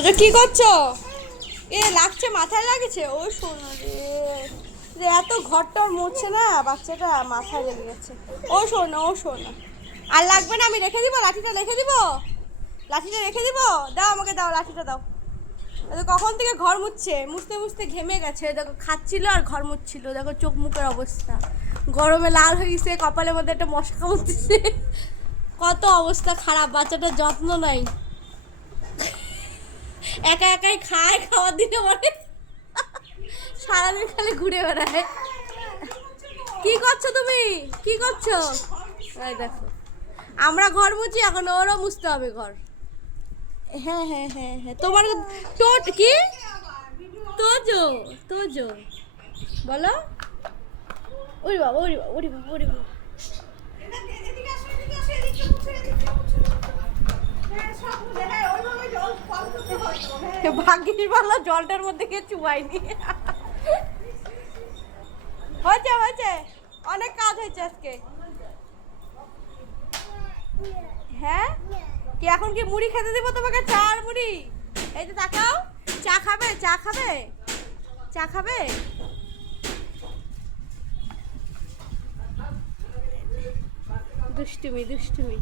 ওটা কি করছো? এ লাগছে, মাথায় লাগছে। ও শোনো রে, এত ঘরটর মুছছে না বাচ্চাটা, মাথায় লেগে গেছে। ও শোনো, ও শোনো। আর লাগবে না, আমি রেখে দিব, লাঠিটা রেখে দিব, লাঠিটা রেখে দিব। দাও আমাকে, দাও লাঠিটা দাও। কখন থেকে ঘর মুছছে, মুছতে মুছতে ঘেমে গেছে। দেখো খাচ্ছিল আর ঘর মুছছিল। দেখো চোখ মুখের অবস্থা, গরমে লাল হয়ে গেছে, কপালের মধ্যে একটা মশা কামড়তেছে। কত অবস্থা খারাপ, বাচ্চাটার যত্ন নাই। একা একাই খায়, খাওয়ার দিনে মানে সারাদিন খালি ঘুরে বেড়ায়। কি করছো তুমি, কি করছো? এই দেখো, আমরা ঘর মুছি, এখন ওরও মুছতে হবে ঘর। হ্যাঁ হ্যাঁ হ্যাঁ হ্যাঁ, তোমার টোট কি, তোজো, তোজো বলো। ওরে বাবা, ওরে বাবা, ওরে বাবা, ওরে বাবা। ভাগ্যিস ভালো জলটার মধ্যে কে চুবাইনি। হয়েছে হয়েছে, অনেক কাজ হয়েছে আজকে। হ্যাঁ, কি এখন কি মুড়ি খেতে দিব তোমাকে? চা আর মুড়ি? এই তো তাকাও, চা খাবে, চা খাবে, চা খাবে? দুষ্টুমি দুষ্টুমি।